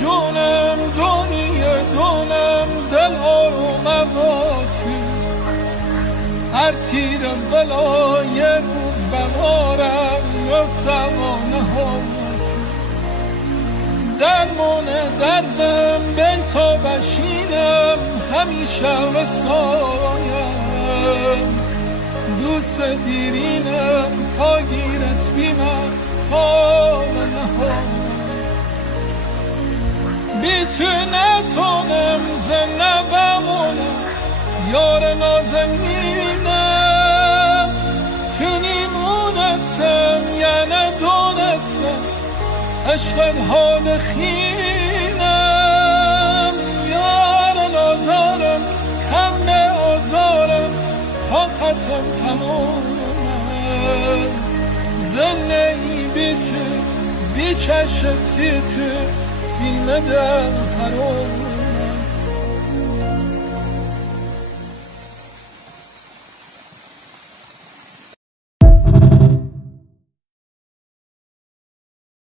جونم دنیا دونم دل آروم واکی هر تیر بلا یه روز ببارم نفتوانه ها درمون دردم بین تو بشینم همیشه وسایم دوست دیرینم تا گیرت بیمم تا نهام بی تو نتونم زنده بمونم یار نازنینم فینی مونستم یا ندونستم عشقت ها دخینم یار نازارم کم به آزارم طاقتم تمومه زندگی بی تو بی چشم سی تو سینه در حرام